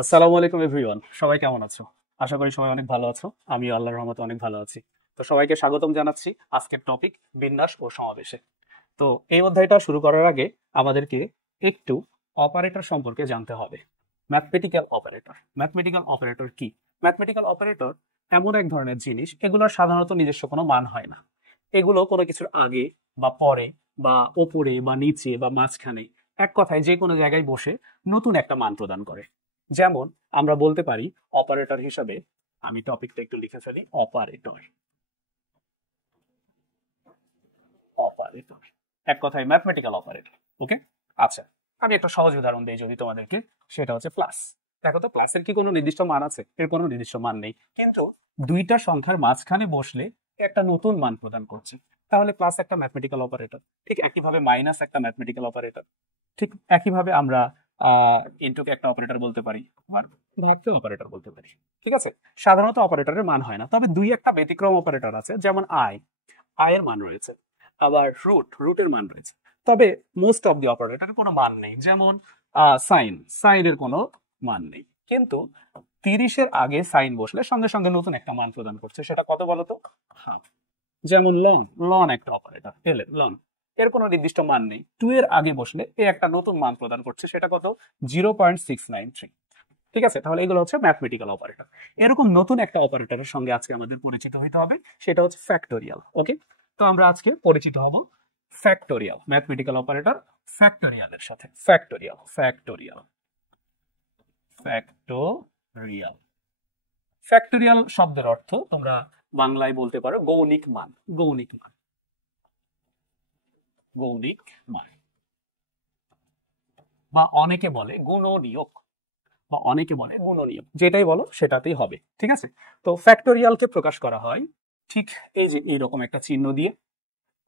আসসালামু আলাইকুম এভরিওয়ান, সবাই কেমন আছো? আশা করি সবাই অনেক ভালো আছো। আমি আল্লাহর রহমতে অনেক ভালো আছি। তো সবাইকে স্বাগতম জানাচ্ছি আজকের টপিক বিন্যাস ও সমাবেশে। তো এই অধ্যায়টা শুরু করার আগে আমাদেরকে একটু অপারেটর সম্পর্কে জানতে হবে। ম্যাথমেটিক্যাল অপারেটর, ম্যাথমেটিক্যাল অপারেটর কি? ম্যাথমেটিক্যাল অপারেটর এমন এক ধরনের জিনিস, এগুলোর সাধারণত নিজস্ব কোনো মান হয় না। এগুলো কোনো কিছুর আগে বা পরে বা ওপরে বা নিচে বা মাঝখানে, এক কথায় যে কোনো জায়গায় বসে নতুন একটা মান প্রদান করে। যেমন আমরা বলতে পারি অপারেটর হিসাবে, আমি টপিকটা একটু লিখে ফেলি, অপারেটর। অপারেটর এক কথায় ম্যাথমেটিক্যাল অপারেটর। ওকে, আচ্ছা, আমি একটা সহজ উদাহরণ দিই যদি তোমাদেরকে, সেটা হচ্ছে প্লাস। দেখো তো, প্লাসের কি কোনো নির্দিষ্ট মান আছে? এর কোনো নির্দিষ্ট মান নেই, কিন্তু দুইটা সংখ্যার মাঝখানে বসলে একটা নতুন মান প্রদান করছে। তাহলে প্লাস একটা ম্যাথমেটিক্যাল অপারেটর। ঠিক একইভাবে মাইনাস একটা ম্যাথমেটিক্যাল অপারেটর। ঠিক একইভাবে আমরা ইনটুকে একটা অপারেটর বলতে পারি, আবার ভাগকে অপারেটর বলতে পারি। ঠিক আছে, সাধারণত অপারেটরের মান হয় না, তবে দুই একটা ব্যতিক্রম অপারেটর আছে, যেমন আয়ের মান রয়েছে, আবার রুটের মান রয়েছে। তবে মোস্ট অফ দি অপারেটরের কোনো মান নেই। যেমন সাইনের কোনো মান নেই, কিন্তু 30-এর আগে সাইন বসলে সঙ্গে সঙ্গে নতুন একটা মান প্রদান করছে। সেটা কত বলতো? হাফ। যেমন লন একটা অপারেটর, লন, এর কোনো নির্দিষ্ট মান নেই। 2 এর আগে বসলে এ একটা নতুন মান প্রদান করছে, সেটা কত? 0.693। ঠিক আছে, তাহলে এগুলো হচ্ছে ম্যাথমেটিক্যাল অপারেটর। এরকম নতুন একটা অপারেটরের সঙ্গে আজকে আমাদের পরিচিত হইতে হবে, সেটা হচ্ছে ফ্যাক্টোরিয়াল। ওকে, তো আমরা আজকে পরিচিত হব ফ্যাক্টোরিয়াল, ম্যাথমেটিক্যাল অপারেটর ফ্যাক্টোরিয়ালের সাথে। ফ্যাক্টোরিয়াল ফ্যাক্টোরিয়াল শব্দের অর্থ তোমরা বাংলায় বলতে পারো গৌণিক মান। গৌণিক মান, গৌণিক মান, বা অনেকে বলে গুণনীয়ক, বা অনেকে বলে গুণনীয়ক, যেটাই বলো সেটাতেই হবে। ঠিক আছে, তো ফ্যাক্টোরিয়ালকে প্রকাশ করা হয় ঠিক এই যে এইরকম একটা চিহ্ন দিয়ে,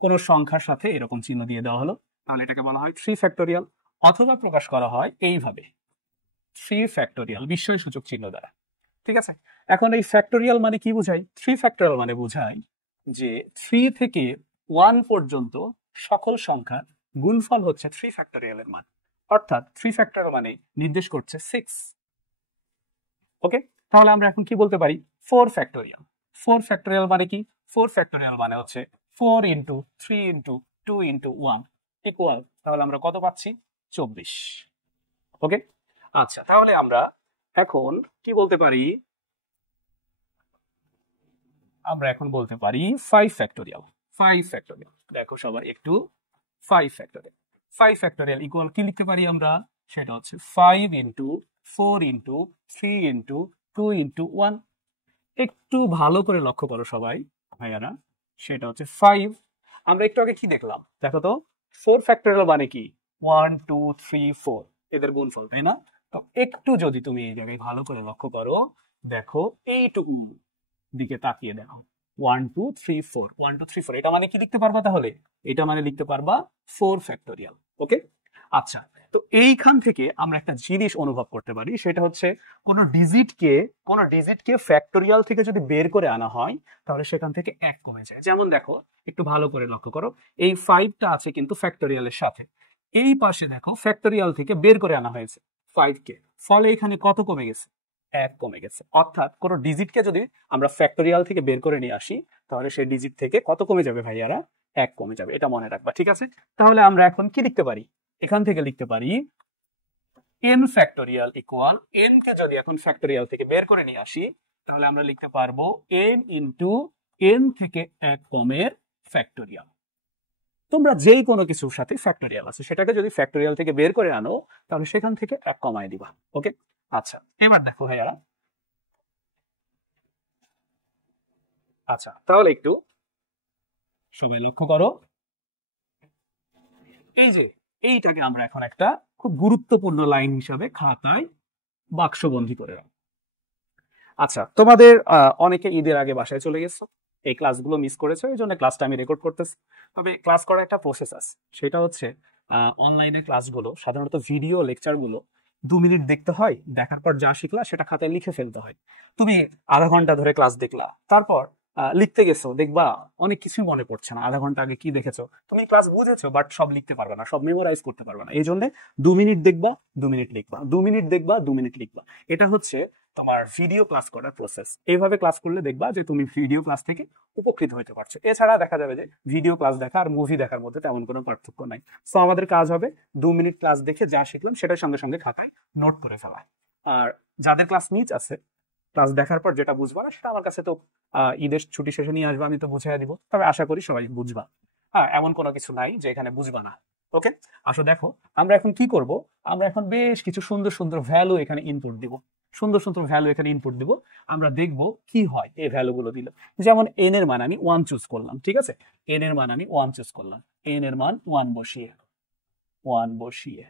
কোনো সংখ্যার সাথে এরকম চিহ্ন দিয়ে দেওয়া হলো, তাহলে এটাকে বলা হয় 3 ফ্যাক্টোরিয়াল। অথবা প্রকাশ করা হয় এইভাবে, 3 ফ্যাক্টোরিয়াল বিস্ময় সূচক চিহ্ন দ্বারা। ঠিক আছে, এখন এই ফ্যাক্টোরিয়াল মানে কি বোঝায়? 3 ফ্যাক্টোরিয়াল মানে বোঝায় যে 3 থেকে 1 পর্যন্ত সকল সংখ্যার গুণফল হচ্ছে 3 ফ্যাক্টোরিয়ালের মান। অর্থাৎ 3 ফ্যাক্টোরিয়াল মানে নির্দেশ করছে 6। ওকে, তাহলে আমরা এখন কি বলতে পারি? 4 ফ্যাক্টোরিয়াল। 4 ফ্যাক্টোরিয়াল মানে কি? 4 ফ্যাক্টোরিয়াল মানে হচ্ছে 4 × 3 × 2 × 1 ইকুয়াল, তাহলে আমরা কত পাচ্ছি? 24। ওকে, আচ্ছা, তাহলে আমরা এখন কি বলতে পারি? আমরা এখন বলতে পারি 5 ফ্যাক্টোরিয়াল। 5 ফ্যাক্টোরিয়াল, দেখো সবাই একটু, 5 ফ্যাক্টোরিয়াল। 5 ফ্যাক্টোরিয়াল ইকুয়াল কি লিখতে পারি আমরা? সেটা হচ্ছে 5 × 4 × 3 × 2 × 1। একটু ভালো করে লক্ষ্য করো সবাই ভাইয়ারা, সেটা হচ্ছে 5। আমরা একটু আগে কি দেখলাম দেখো তো? 4 ফ্যাক্টোরিয়াল মানে কি? 1 2 3 4, এদের গুণফল, তাই না? তো একটু যদি তুমি এই জায়গায় ভালো করে লক্ষ্য করো, দেখো এইটুকু দিকে তাকিয়ে দেখো, 1 2 3 4, 1 2 3 4, এটা মানে কি লিখতে পারবা? তাহলে এটা মানে লিখতে পারবা 4 ফ্যাক্টোরিয়াল। ওকে, আচ্ছা, তো এইখান থেকে আমরা একটা জিনিস অনুভব করতে পারি, সেটা হচ্ছে কোনো ডিজিটকে ফ্যাক্টোরিয়াল থেকে যদি বের করে আনা হয়, তাহলে সেখান থেকে 1 কমে যায়। যেমন দেখো, একটু ভালো করে লক্ষ্য করো, এই 5টা আছে কিন্তু ফ্যাক্টোরিয়ালের সাথে, এই পাশে দেখো ফ্যাক্টোরিয়াল থেকে বের করে আনা হয়েছে 5কে, ফলে এখানে কত কমে গেছে? 1 কমে গেছে। অর্থাৎ কোনো ডিজিটকে যদি আমরা ফ্যাক্টোরিয়াল থেকে বের করে নিয়ে আসি, তাহলে সেই ডিজিট থেকে কত কমে যাবে ভাইয়ারা? 1 কমে যাবে, এটা মনে রাখবা। ঠিক আছে, তাহলে আমরা এখন কি লিখতে পারি? এখান থেকে লিখতে পারি n ফ্যাক্টোরিয়াল ইকুয়াল, n কে যদি এখন ফ্যাক্টোরিয়াল থেকে বের করে নিয়ে আসি, তাহলে আমরা লিখতে পারবো n ইন্টু n থেকে 1 কমের ফ্যাক্টোরিয়াল। তোমরা যেই কোনো কিছুর সাথে ফ্যাক্টোরিয়াল আছে, সেটাকে যদি ফ্যাক্টোরিয়াল থেকে বের করে আনো, তাহলে সেখান থেকে 1 কমায় দিবা। ওকে, আচ্ছা, এবার দেখো ভাইয়ারা, আচ্ছা, তাহলে একটু সবাই লক্ষ্য করো, এই যে এইটাকে আমরা এখন একটা খুব গুরুত্বপূর্ণ লাইন হিসাবে খাতায় বাক্সবন্দী করে রাখবো। আচ্ছা, তোমাদের অনেকে ঈদের আগে বাসায় চলে গেছো, এই ক্লাসগুলো মিস করেছো, এই জন্য ক্লাসটা আমি রেকর্ড করতেছি। তবে ক্লাস করার একটা প্রসেস আছে, সেটা হচ্ছে অনলাইনে ক্লাসগুলো সাধারণত ভিডিও লেকচারগুলো 2 মিনিট দেখতে হয়, দেখার পর যা শিখলা সেটা খাতায় লিখে ফেলতে হয়। তুমি আধা ঘন্টা ধরে ক্লাস দেখলা, তারপর লিখতে গেছো দেখবা অনেক কিছু মনে পড়ছে না, আধা ঘন্টা আগে কি দেখেছো, তুমি ক্লাস বুঝেছো বাট সব লিখতে পারবে না, সব মেমোরাইজ করতে পারবে না। এই জন্য 2 মিনিট দেখবা, 2 মিনিট লিখবা, 2 মিনিট দেখবা, 2 মিনিট লিখবা। এটা হচ্ছে তোমার ভিডিও ক্লাস করার প্রসেস। এইভাবে ক্লাস করলে দেখবা যে তুমি ভিডিও ক্লাস থেকে উপকৃত হতে পারছো। এছাড়া দেখা যাবে যে ভিডিও ক্লাস দেখা আর মুভি দেখার মধ্যে তেমন কোনো পার্থক্য নাই। সো আমাদের কাজ হবে 2 মিনিট ক্লাস দেখে যা শিখলাম সেটার সঙ্গে সঙ্গে খাতায় নোট করে ফেলা। আর যাদের ক্লাস নিচ আছে, ক্লাস দেখার পর যেটা বুঝবা না সেটা আমার কাছে তো ঈদের ছুটি শেষে নিয়ে আসবা, আমি তো বুঝাই দিব। তবে আশা করি সবাই বুঝবা। হ্যাঁ, এমন কোনো কিছু নাই যে এখানে বুঝবা না। ওকে, আসো দেখো আমরা এখন কি করব। আমরা এখন বেশ কিছু সুন্দর সুন্দর ভ্যালু এখানে ইনপুট দিব, সুন্দর সুন্দর ভ্যালু এখানে ইনপুট দিব। আমরা দেখব কি হয় এই ভ্যালুগুলো দিলে। যেমন এন এর মান আমি 1 চুজ করলাম, ঠিক আছে, এন এর মান আমি 1 চুজ করলাম, এন এর মান 1 বসিয়ে, 1 বসিয়ে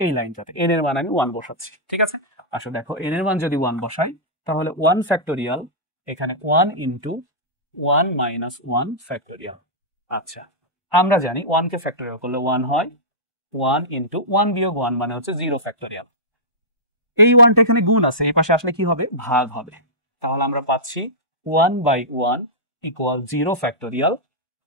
এই লাইনটাতে এন এর মান আমি 1 বসাচ্ছি, ঠিক আছে। আসো দেখো এন এর মান যদি 1 বসাই তাহলে 1 ফ্যাক্টোরিয়াল এখানে 1 ইন্টু 1 মাইনাস 1 ফ্যাক্টোরিয়াল। আচ্ছা, আমরা জানি 1 কে ফ্যাক্টোরিয়াল করলে 1 হয়, 1 ইন্টু 1 বিয়োগ 1 মানে হচ্ছে 0 ফ্যাক্টোরিয়াল। এই 1টা এখানে গুণ আছে, এই পাশে আসলে কি হবে, ভাগ হবে। তাহলে আমরা পাচ্ছি 1 বাই 1 ইকুয়াল 0 ফ্যাক্টোরিয়াল।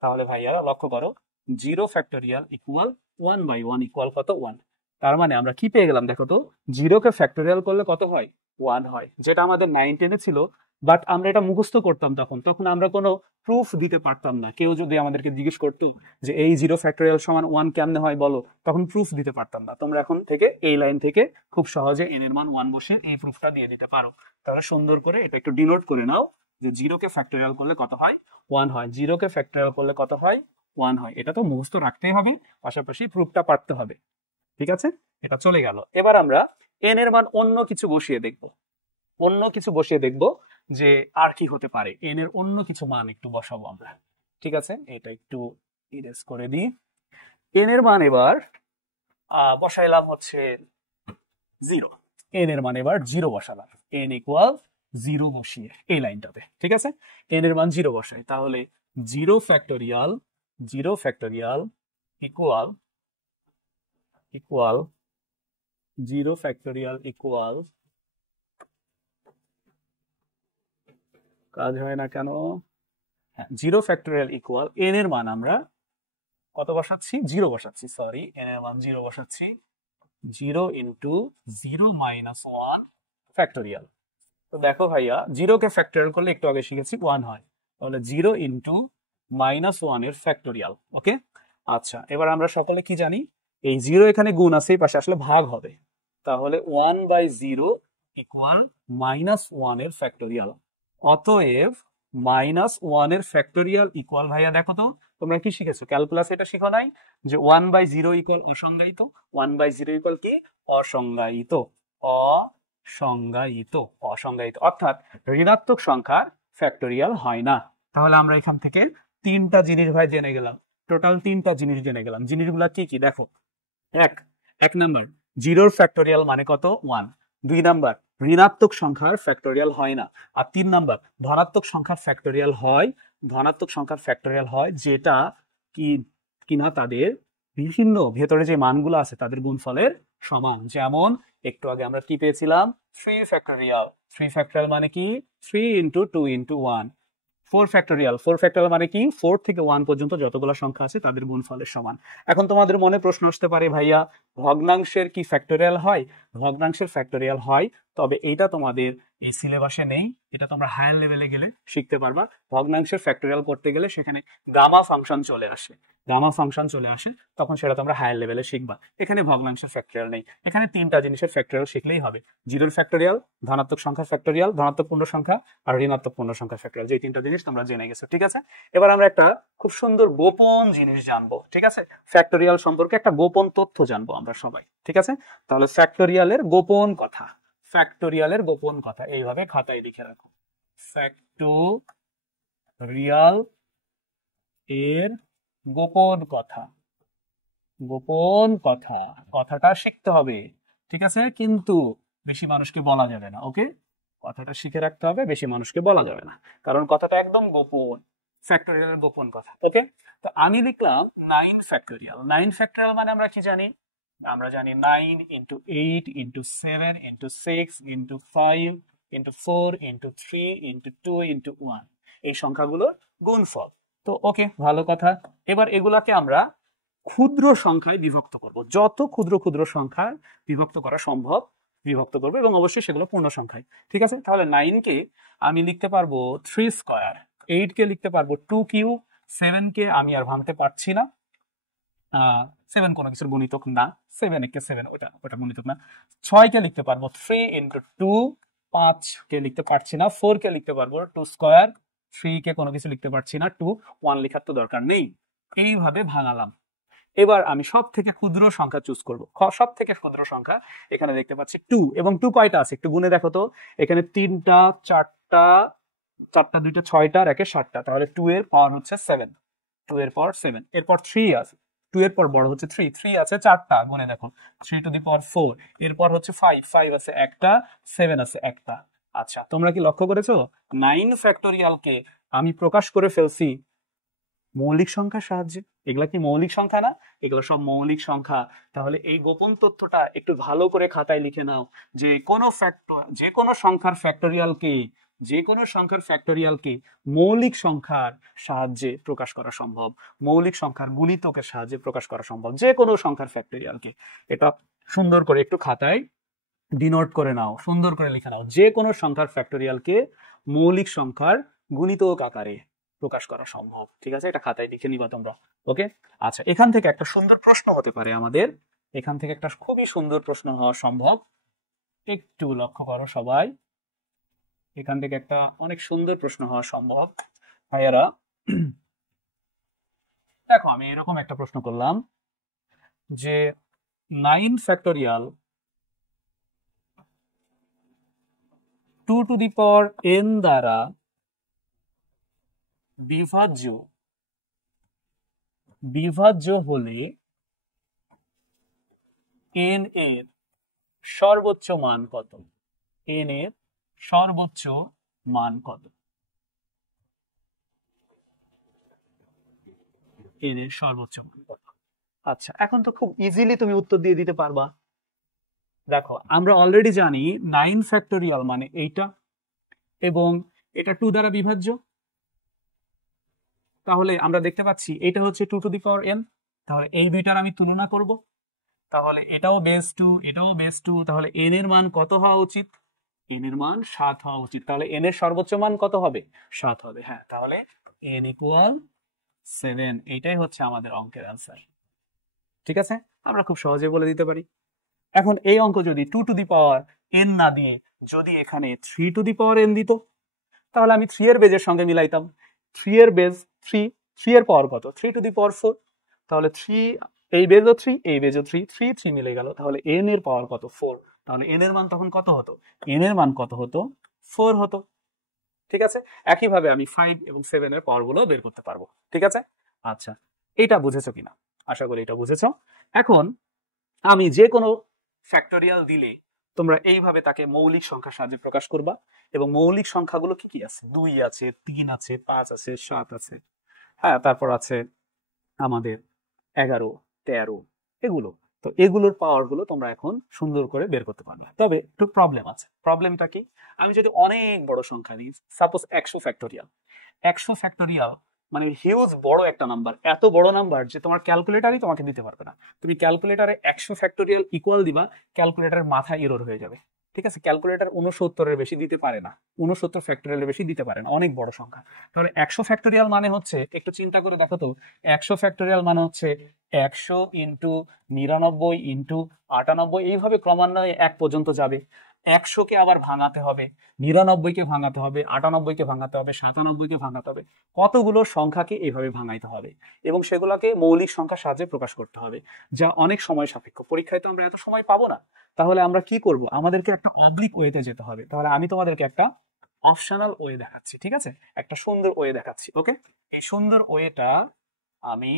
তাহলে ভাইয়ারা লক্ষ্য করো 0 ফ্যাক্টোরিয়াল ইকুয়াল 1 বাই 1 ইকুয়াল কত, 1। তার মানে আমরা কি পেয়ে গেলাম দেখো তো, 0 কে ফ্যাক্টোরিয়াল করলে কত হয়, 1 হয়, যেটা আমাদের 9-10 এ ছিল। বাট আমরা এটা মুখস্থ করতাম তখন আমরা কোনো প্রুফ দিতে পারতাম না। কেউ যদি আমাদেরকে জিজ্ঞেস করতো যে এই 0 ফ্যাক্টোরিয়াল সমান 1 কেমনে হয় বলো, তখন প্রুফ দিতে পারতাম না। তোমরা এখন থেকে এই লাইন থেকে খুব সহজে এন এর মান 1 বসে এই প্রুফটা দিয়ে দিতে পারো। তাহলে সুন্দর করে এটা একটু ডিনোট করে নাও যে 0 কে ফ্যাক্টোরিয়াল করলে কত হয়, 1 হয়, 0 কে ফ্যাক্টোরিয়াল করলে কত হয়, 1 হয়। এটা তো মুখস্থ রাখতেই হবে, পাশাপাশি প্রুফটা পারতে হবে, ঠিক আছে। এটা চলে গেল। এবার আমরা এন এর মান অন্য কিছু বসিয়ে দেখব, অন্য কিছু বসিয়ে দেখব যে আর কি হতে পারে। এন এর অন্য কিছু মান একটু বসাবো আমরা, ঠিক আছে। এটা একটু ইরেজ করে দিই। এন এর মান এবার বসাইলাম হচ্ছে 0, এন এর মান এবার 0 বসালাম, এন ইকুয়াল 0 বসিয়ে এই লাইনটাতে, ঠিক আছে। এন এর মান 0 বসাই, তাহলে 0 factorial, 0 factorial equal equal 0 factorial equal, কাজ হয় না কেন, হ্যাঁ, 0 ফ্যাক্টোরিয়াল ইকুয়াল এন এর মান আমরা কত বসাচ্ছি, 0 বসাচ্ছি, সরি, এন এর মান 0 বসাচ্ছি, 0 ইন্টু 0 মাইনাস 1 ফ্যাক্টোরিয়াল। তো দেখো ভাইয়া 0 কে ফ্যাক্টোরিয়াল করলে একটু আগে শিখেছি 1 হয়, তাহলে 0 ইন্টু মাইনাস 1 এর ফ্যাক্টোরিয়াল। ওকে, আচ্ছা, এবার আমরা সকলে কি জানি, এই 0 এখানে গুণ আছে, এই পাশে আসলে ভাগ হবে। তাহলে 1 বাই 0 ইকুয়াল মাইনাস 1 এর ফ্যাক্টোরিয়াল। অতএব মাইনাস 1 এর ফ্যাক্টোরিয়াল ইকুয়াল, ভাইয়া দেখো তো তোমরা কি শিখেছো, ক্যালকুলাস এটা শিখো নাই যে 1 বাই 0 ইকুয়াল অসংজ্ঞায়িত, 1 বাই 0 ইকুয়াল কি, অসংজ্ঞায়িত, অসংজ্ঞায়িত, অসংজ্ঞায়িত, অর্থাৎ ঋণাত্মক সংখ্যার ফ্যাক্টোরিয়াল হয় না। তাহলে আমরা এখান থেকে 3টা জিনিস ভাই জেনে গেলাম, টোটাল 3টা জিনিস জেনে গেলাম। জিনিসগুলো কি কি দেখো, এক নাম্বার 0 ফ্যাক্টোরিয়াল মানে কত, 1। 2 নাম্বার ঋণাত্মক সংখ্যার ফ্যাক্টোরিয়াল হয় না। আর 3 নাম্বার ধনাত্মক সংখ্যার ফ্যাক্টোরিয়াল হয়, ধনাত্মক সংখ্যার ফ্যাক্টোরিয়াল হয় যেটা কি কিনা তাদের বিভিন্ন ভেতরে যে মানগুলো আছে তাদের গুণফলের সমান। যেমন একটু আগে আমরা কি পেয়েছিলাম, 3 ফ্যাক্টোরিয়াল, 3 ফ্যাক্টোরিয়াল মানে কি, 3 ইন্টু 2 ইন্টু 1। 4 ফ্যাক্টোরিয়াল, 4 ফ্যাক্টোরিয়াল মানে কি, 4 থেকে 1 পর্যন্ত যতগুলো সংখ্যা আছে তাদের গুণফলের সমান। এখন তোমাদের মনে প্রশ্ন আসতে পারে, ভাইয়া ভগ্নাংশের কি ফ্যাক্টোরিয়াল হয়? ভগ্নাংশের ফ্যাক্টোরিয়াল হয়, তবে এইটা তোমাদের এই সিলেবাসে নেই, এটা তোমরা হায়ার লেভেলে গেলে শিখতে পারবা। ভগ্নাংশের ফ্যাক্টোরিয়াল করতে গেলে সেখানে গামা ফাংশন চলে আসে, গামা ফাংশন চলে আসে, তখন সেটা তোমরা হায়ার লেভেলে শিখবা। এখানে ভগ্নাংশের ফ্যাক্টোরিয়াল নেই, এখানে 3টা জিনিসের ফ্যাক্টোরিয়াল শিখলেই হবে। 0 ফ্যাক্টোরিয়াল, ধনাত্মক সংখ্যার ফ্যাক্টোরিয়াল, ধনাত্মক পূর্ণ সংখ্যা, আর ঋণাত্মক পূর্ণ সংখ্যার ফ্যাক্টোরিয়াল, যে 3টা জিনিস তোমরা জেনে গেছো, ঠিক আছে। এবার আমরা একটা খুব সুন্দর গোপন জিনিস জানবো, ঠিক আছে। ফ্যাক্টোরিয়াল সম্পর্কে একটা গোপন তথ্য জানবো আমরা সবাই, ঠিক আছে। তাহলে ফ্যাক্টোরিয়ালের গোপন কথা, ফ্যাক্টোরিয়ালের গোপন কথা এইভাবে খাতায় লিখে রাখো। ফ্যাক্টোরিয়াল এর গোপন কথা, গোপন কথা, কথাটা শিখতে হবে, ঠিক আছে, কিন্তু বেশি মানুষকে বলা যাবে না। ওকে, কথাটা শিখে রাখতে হবে, বেশি মানুষকে বলা যাবে না, কারণ কথাটা একদম গোপন, ফ্যাক্টোরিয়ালের গোপন কথা। ওকে, তো আমি লিখলাম 9 ফ্যাক্টোরিয়াল। 9 ফ্যাক্টোরিয়াল মানে আমরা কি জানি, আমরা জানি 9 into 8 into 7 into 6 into 5 into 4 into 3 into 2 into 1, এই সংখ্যাগুলোর গুণফল। তো ওকে, ভালো কথা। এবার এগুলাকে আমরা ক্ষুদ্র সংখ্যায় বিভক্ত করব, যত ক্ষুদ্র ক্ষুদ্র সংখ্যায় বিভক্ত করা সম্ভব বিভক্ত করবো, এবং অবশ্যই সেগুলো পূর্ণ সংখ্যায়। ঠিক আছে, তাহলে 9 কে আমি লিখতে পারবো 3 স্কয়ার, 8 কে লিখতে পারবো 2 কিউব, 7 কে আমি আর ভাঙতে পারছি না, 7 কোনো কিছুর গুণিতক না, 7 একে 7, ওটা ওটা গুণিতক না। 6 কে লিখতে পারবো 3 ইন্টু 2, 5 কে লিখতে পারছি না, 4 কে লিখতে পারবো 2 স্কয়ার, 3 কে কোনো কিছু লিখতে পারছি না, 2, 1 লেখার তো দরকার নেই। এইভাবে ভাঙালাম। এবার আমি সব থেকে ক্ষুদ্র সংখ্যা চুজ করব। সব থেকে ক্ষুদ্র সংখ্যা এখানে দেখতে পাচ্ছি 2, এবং 2 কয়টা আছে একটু গুনে দেখো তো। এখানে 3টা, 4টা, 4টা 2টা 6টা, আর একে 7টা, তাহলে 2 এর পাওয়ার হচ্ছে 7, 2 এর পাওয়ার 7। এরপর 3 আছে, 2 এর পর বড় হচ্ছে 3, 3 আছে 4টা, গুনে দেখো 3 টু দি পাওয়ার 4। এরপর হচ্ছে 5, 5 আছে একটা, 7 আছে একটা। আচ্ছা, তোমরা কি লক্ষ্য করেছো 9 ফ্যাক্টোরিয়ালকে আমি প্রকাশ করে ফেলছি মৌলিক সংখ্যার সাহায্যে? এগুলা কি মৌলিক সংখ্যা না? এগুলো সব মৌলিক সংখ্যা। তাহলে এই গোপন তথ্যটা একটু ভালো করে খাতায় লিখে নাও, যে কোনো সংখ্যার ফ্যাক্টোরিয়ালকে মৌলিক সংখ্যার সাহায্যে প্রকাশ করা সম্ভব, মৌলিক সংখ্যার গুণিতকের সাহায্যে প্রকাশ করা সম্ভব, যে কোনো সংখ্যার ফ্যাক্টোরিয়ালকে। এটা সুন্দর করে একটু খাতায় ডিনোট করে নাও, সুন্দর করে লিখে নাও, যে কোনো সংখ্যার ফ্যাক্টোরিয়ালকে মৌলিক সংখ্যার গুণিতক আকারে প্রকাশ করা সম্ভব। ঠিক আছে, এটা খাতায় লিখে নিবা তোমরা। ওকে, আচ্ছা, এখান থেকে একটা সুন্দর প্রশ্ন হতে পারে আমাদের, এখান থেকে একটা খুবই সুন্দর প্রশ্ন হওয়া সম্ভব। একটু লক্ষ্য করো সবাই, এখান থেকে একটা অনেক সুন্দর প্রশ্ন হওয়া সম্ভব। ভাইয়ারা দেখো, আমি এরকম একটা প্রশ্ন করলাম যে 9 factorial 2 to the power n দ্বারা বিভাজ্য হলে n এর সর্বোচ্চ মান কত? n এর সর্বোচ্চ মান কত? n এর সর্বোচ্চ মান কত? আচ্ছা, এখন তো খুব ইজিলি তুমি উত্তর দিয়ে দিতে পারবা। দেখো, আমরা অলরেডি জানি 9 ফ্যাক্টোরিয়াল মানে এইটা, এবং এটা 2 দ্বারা বিভাজ্য। তাহলে আমরা দেখতে পাচ্ছি এটা হচ্ছে 2 টু দি পাওয়ার n। তাহলে এই দুইটার আমি তুলনা করব, তাহলে এটাও বেস 2, এটাও বেস 2, তাহলে n এর মান কত হওয়া উচিত? n এর মান 7 হওয়া উচিত। তাহলে n এর সর্বোচ্চ মান কত হবে? 7 হবে। হ্যাঁ, তাহলে n ইকুয়াল 7, এটাই হচ্ছে আমাদের অঙ্কের অ্যান্সার। ঠিক আছে, আমরা খুব সহজে বলে দিতে পারি। এখন এই অঙ্ক যদি 2 টু দি পাওয়ার n না দিয়ে যদি এখানে 3 টু দি পাওয়ার n দিত, তাহলে আমি 3 এর বেজের সঙ্গে মিলাইতাম। 3 এর বেজ 3, 3 এর পাওয়ার কত? 3 টু দি পাওয়ার 4। তাহলে 3, এই বেজও 3, এই বেজও 3, 3 3 মিলে গেল। তাহলে n এর পাওয়ার কত? 4। তাহলে n এর মান তখন কত হতো? n এর মান কত হতো? 4 হতো। ঠিক আছে, একইভাবে আমি 5 এবং 7 এর পাওয়ার গুলো বের করতে পারবো। ঠিক আছে, আচ্ছা, এটা বুঝেছো কিনা? আশা করি এটা বুঝেছো। এখন আমি যে কোনো ফ্যাক্টোরিয়াল দিলে তোমরা এইভাবে তাকে মৌলিক সংখ্যার সাহায্যে প্রকাশ করবা, এবং মৌলিক সংখ্যাগুলো কি কি আছে? 2 আছে, 3 আছে, 5 আছে, 7 আছে, হ্যাঁ, তারপর আছে আমাদের 11, 13, এগুলো। তো এগুলোর পাওয়ার গুলো তোমরা এখন সুন্দর করে বের করতে পারবে। তবে একটু প্রবলেম আছে। প্রবলেমটা কি? আমি যদি অনেক বড় সংখ্যা নিই, সাপোজ 100 ফ্যাক্টোরিয়াল, 100 ফ্যাক্টোরিয়াল মানে হিউজ বড় একটা নাম্বার, এত বড় নাম্বার যে তোমার ক্যালকুলেটারই তোমাকে দিতে পারবে না। তুমি ক্যালকুলেটারে 100 ফ্যাক্টোরিয়াল ইকুয়াল দিবা, ক্যালকুলেটারের মাথা এরর হয়ে যাবে। ঠিক আছে, ক্যালকুলেটার 69 বেশি দিতে পারে না, 69 ফ্যাক্টোরিয়ালের বেশি দিতে পারে না, অনেক বড় সংখ্যা। তাহলে 100 ফ্যাক্টোরিয়াল মানে হচ্ছে, একটু চিন্তা করে দেখো তো, 100 ফ্যাক্টোরিয়াল মানে হচ্ছে 100 ইন্টু 99 ইন্টু 98, এইভাবে ক্রমান্বয়ে 1 পর্যন্ত যাবে। 100কে আবার ভাঙাতে হবে, 99কে ভাঙাতে হবে, 98কে ভাঙাতে হবে, 97কে ভাঙাতে হবে, কতগুলো সংখ্যাকে এইভাবে ভাঙাইতে হবে, এবং সেগুলোকে মৌলিক সংখ্যার সাহায্যে প্রকাশ করতে হবে, যা অনেক সময় সাপেক্ষ। পরীক্ষায় তো আমরা এত সময় পাবো না। তাহলে আমরা কি করব? আমাদেরকে একটা অবলিক ওয়েতে যেতে হবে। তাহলে আমি তোমাদেরকে একটা অপশনাল ওয়ে দেখাচ্ছি। ঠিক আছে, একটা সুন্দর ওয়ে দেখাচ্ছি। ওকে, এই সুন্দর ওয়েটা আমি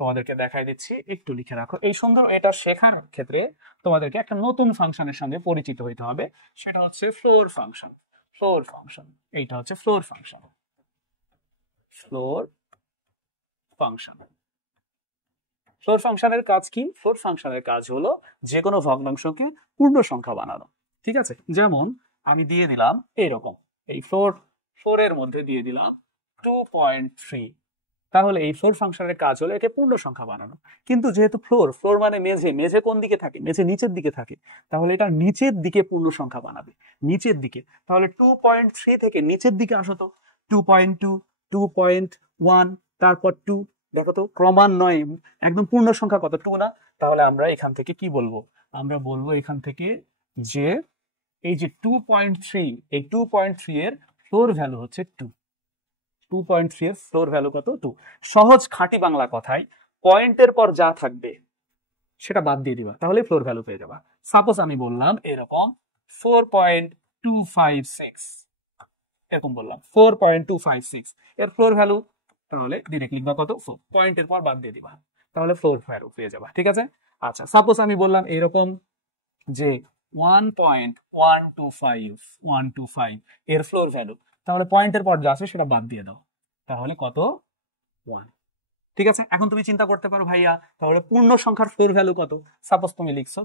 তোমাদেরকে দেখাই দিচ্ছি, একটু লিখে রাখো। এই সুন্দর এটা শেখার ক্ষেত্রে তোমাদেরকে একটা নতুন ফাংশনের সঙ্গে পরিচিত হইতে হবে, সেটা হচ্ছে ফ্লোর ফাংশন। ফ্লোর ফাংশন, এইটা হচ্ছে floor function. Floor function, floor ফাংশনের কাজ কি? ফ্লোর ফাংশনের কাজ হলো যে কোনো ভগ্নাংশকে পূর্ণ সংখ্যা বানানো। ঠিক আছে, যেমন আমি দিয়ে দিলাম এইরকম, এই ফোর এর মধ্যে দিয়ে দিলাম 2.3, তাহলে এই ফ্লোর ফাংশনের কাজ হলো একে পূর্ণ সংখ্যা বানানো। কিন্তু যেহেতু ফ্লোর মানে মেঝে, মেঝে কোন দিকে থাকে? মেঝে নিচের দিকে থাকে, তাহলে এটা নিচের দিকে পূর্ণ সংখ্যা বানাবে, নিচের দিকে। তাহলে 2.3 থেকে নিচের দিকে আসো তো, 2.2, 2.1, তারপর 2, দেখো তো ক্রমান্বয়ে একদম পূর্ণ সংখ্যা কত? 2 না? তাহলে আমরা এখান থেকে কি বলবো? আমরা বলবো এখান থেকে যে এই যে 2.3, এই 2.3 এর ফ্লোর ভ্যালু হচ্ছে 2। 2.3 এর ফ্লোর ভ্যালু কত? 2। সহজ খাঁটি বাংলা কথায় পয়েন্টের পর যা থাকবে সেটা বাদ দিয়ে দিবা, তাহলে ফ্লোর ভ্যালু পেয়ে যাবা। সাপোজ আমি বললাম এরকম 4.256, এরকম বললাম 4.256 এর ফ্লোর ভ্যালু, তাহলে ডিরেক্ট লিখবা কত? 4, পয়েন্টের পর বাদ দিয়ে দিবা, তাহলে ফ্লোর ভ্যালু পেয়ে যাবা। ঠিক আছে, আচ্ছা সাপোজ আমি বললাম এরকম যে 1.125 এর ফ্লোর ভ্যালু, তাহলে পয়েন্টের পর যা আছে সেটা বাদ দিয়ে দাও, তাহলে কত? 1। ঠিক আছে, এখন তুমি চিন্তা করতে পারো ভাইয়া তাহলে পূর্ণ সংখ্যার ফ্লোর ভ্যালু কত? সাপোজ তুমি লিখছো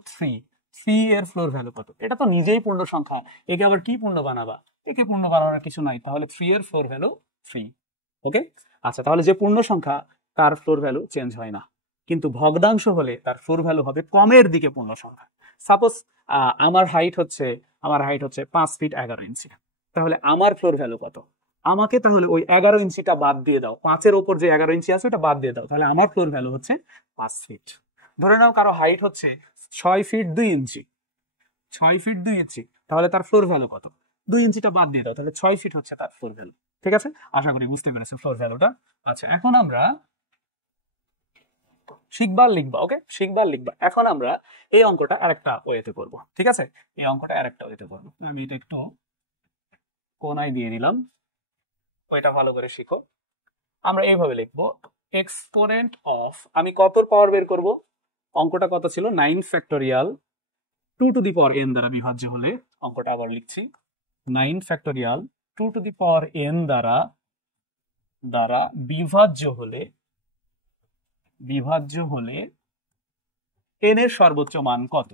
3 এর ফ্লোর ভ্যালু কত? এটা তো নিজেই পূর্ণ সংখ্যা, একে আবার কি পূর্ণ বানাবা? একে পূর্ণ বানানোর কিছু নাই, তাহলে 3 এর ফ্লোর ভ্যালু 3। ওকে, আচ্ছা তাহলে যে পূর্ণ সংখ্যা তার ফ্লোর ভ্যালু চেঞ্জ হয় না, কিন্তু ভগ্নাংশ হলে তার ফ্লোর ভ্যালু হবে কমের দিকে পূর্ণ সংখ্যা। সাপোজ আমার হাইট হচ্ছে 5 ফিট 11 ইঞ্চি, তাহলে আমার ফ্লোর ভ্যালু কত? আমাকে তাহলে ওই 11 ইঞ্চিটা বাদ দিয়ে দাও, 5-এর ওপর যে 11 ইঞ্চি আছে ওটা বাদ দিয়ে দাও, তাহলে আমার ফ্লোর ভ্যালু হচ্ছে 5 ফিট। ধরে নাও কারো হাইট হচ্ছে 6 ফিট 2 ইঞ্চি, 6 ফিট 2 ইঞ্চি, তাহলে তার ফ্লোর ভ্যালু কত? 2 ইঞ্চিটা বাদ দিয়ে দাও, তাহলে 6 ফিট হচ্ছে তার ফ্লোর ভ্যালু। ঠিক আছে, আশা করি বুঝতে পেরেছো ফ্লোর ভ্যালুটা। আচ্ছা এখন আমরা শিখবার লিখবা, ওকে শিখবার লিখবা। এখন আমরা এই অঙ্কটা আরেকটা ওয়েতে করব। ঠিক আছে, এই অঙ্কটা আরেকটা ওয়েতে করব। আমি এটা একটু কোনায় দিয়ে দিলাম, ওইটা ভালো করে শিখো। আমরা এইভাবে লিখবো এক্সপোনেন্ট অফ, আমি কতর পাওয়ার বের করব? অঙ্কটা কত ছিল? 9 factorial 2 to the power n দ্বারা বিভাজ্য হলে, অঙ্কটা আবার লিখছি 9 factorial 2 to the power n দ্বারা বিভাজ্য হলে n এর সর্বোচ্চ মান কত?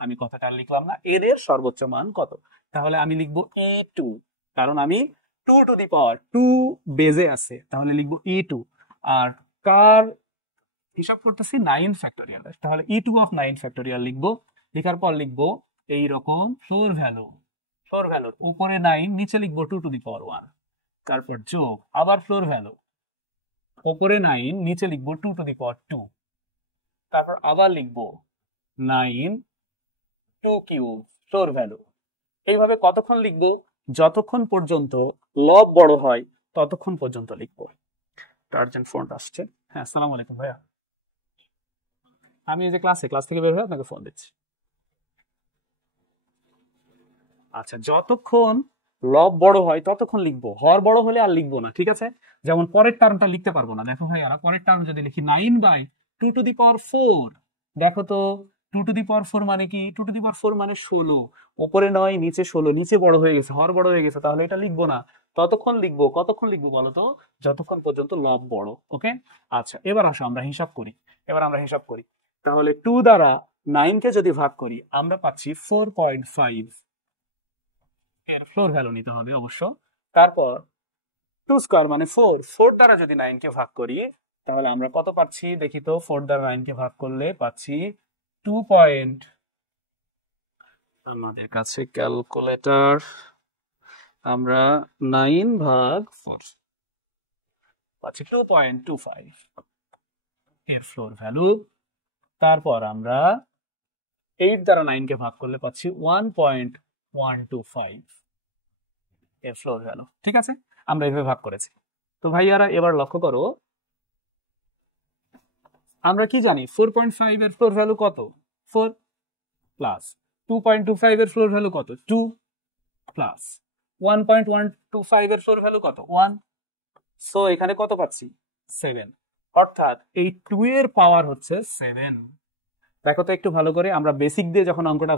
আমি কথাটা লিখলাম না, n এর সর্বোচ্চ মান কত? তাহলে আমি লিখবো e2, কারণ আমি 2 টু দি পাওয়ার 2 বেজে আছে, তাহলে লিখবো e2। আর কার হিসাব করতেছি? 9 ফ্যাক্টোরিয়াল, তাহলে e2 অফ 9 ফ্যাক্টোরিয়াল লিখবো। লেখার পর লিখবো এই রকম ফ্লোর ভ্যালুর উপরে 9, নিচে লিখবো 2 টু দি পাওয়ার 1, তারপর যোগ আবার ফ্লোর ভ্যালু, উপরে 9 নিচে লিখবো 2 টু দি পাওয়ার 2, তারপর আবার লিখবো 9 2 কিউব ফ্লোর ভ্যালু। এইভাবে কতক্ষণ লিখবো? যতক্ষণ পর্যন্ত লব বড় হয় ততক্ষণ পর্যন্ত লিখবো। আর্জেন্ট ফোন আসছে। হ্যাঁ, আসসালামু আলাইকুম ভাইয়া, আমি এই যে ক্লাস থেকে বের হয়ে আপনাকে ফোন দিচ্ছি। আচ্ছা, যতক্ষণ লব বড় হয় ততক্ষণ লিখবো, হর বড় হলে আর লিখবো না। ঠিক আছে, যেমন পরের টার্মটা লিখতে পারবো না। দেখো ভাইয়ারা, পরের টার্ম যদি লিখি 9/2 টু দি পাওয়ার 4, দেখো তো 2 টু দি পাওয়ার 4 মানে কি? 2 টু দি পাওয়ার 4 মানে 16, উপরে 9 নিচে 16, নিচে বড় হয়ে গেছে, হর বড় হয়ে গেছে, তাহলে এটা লিখবো না। ততক্ষণ লিখবো, কতক্ষণ লিখবো বলো তো? যতক্ষণ পর্যন্ত লব বড়। ওকে, আচ্ছা এবার আসো আমরা হিসাব করি। তাহলে 2 দ্বারা 9 কে যদি ভাগ করি আমরা পাচ্ছি 4.5 এর ফ্লোর ভ্যালু নিতে হবে অবশ্য। তারপর 2 স্কয়ার মানে 4 দ্বারা যদি 9 কে ভাগ করি তাহলে আমরা কত পাচ্ছি দেখি তো? 4 দ্বারা 9 কে ভাগ করলে পাচ্ছি 2 পয়েন্ট, আমাদের কাছে ক্যালকুলেটর, আমরা 9 ভাগ 4 পাচ্ছি 2.25 এর ফ্লোর ভ্যালু। তারপর আমরা 8 দ্বারা 9 কে ভাগ করলে পাচ্ছি 1.125 এর ফ্লোর ভ্যালু। ঠিক আছে, আমরা এইভাবে ভাগ করেছি। তো ভাইয়ারা এবার লক্ষ্য করো, আমরা কি জানি 4.5 এর ফ্লোর ভ্যালু কত? 4 প্লাস 2.25 এর ফ্লোর ভ্যালু কত? 2 প্লাস 1.125 এর ফ্লোর ভ্যালু কত? 1। সো এখানে কত পাচ্ছি? 7। অর্থাৎ এই 2 এর পাওয়ার হচ্ছে 7। দেখো তো একটু ভালো করে, আমরা বেসিক দিয়ে যখন অঙ্কটা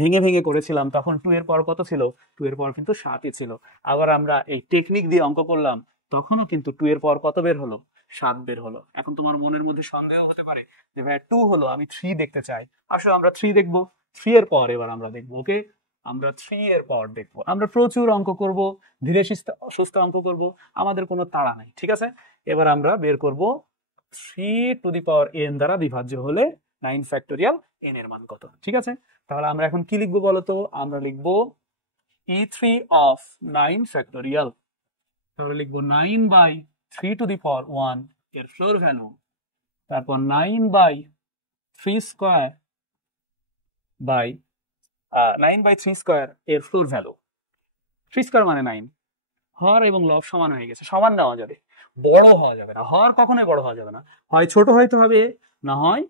ভেঙে করেছিলাম তখন 2 এর পাওয়ার কত ছিল? 2 এর পাওয়ার কিন্তু 7ই ছিল। আবার আমরা এই টেকনিক দিয়ে অঙ্ক করলাম, তখনও কিন্তু 2 এর পাওয়ার কত বের হলো? 7 বের হলো। এখন তোমার মনের মধ্যে সন্দেহ হতে পারে যে ভাই 2 হলো, আমি 3 দেখতে চাই। আসলে আমরা 3 দেখবো, 3 এর পাওয়ার এবার আমরা দেখবো। ওকে, আমরা 3 এর পাওয়ার দেখবো। আমরা প্রচুর অঙ্ক করব, ধীরে সুস্থ অঙ্ক করব, আমাদের কোনো তাড়া নাই, ঠিক আছে। এবার আমরা বের করব 3 টু দি পাওয়ার n দ্বারা বিভাজ্য হলে 9 ফ্যাক্টোরিয়াল n এর মান কত, ঠিক আছে। তাহলে আমরা এখন কি লিখবো বলতো, আমরা লিখবো e3 of 9 ফ্যাক্টোরিয়াল। তাহলে লিখবো 9 বাই 3 টু দি পাওয়ার 1 এর ফ্লোর ভ্যালু, তারপর 9 by 3 square by 9 by 3 square এর ফ্লোর ভ্যালু। 3 স্কয়ার মানে 9। হর এবং লব সমান হয়ে গেছে, সমান নেওয়া যাবে, বড় হওয়া যাবে না। হর কখনোই বড় হওয়া যাবে না, হয় ছোট হইতে হবে না হয়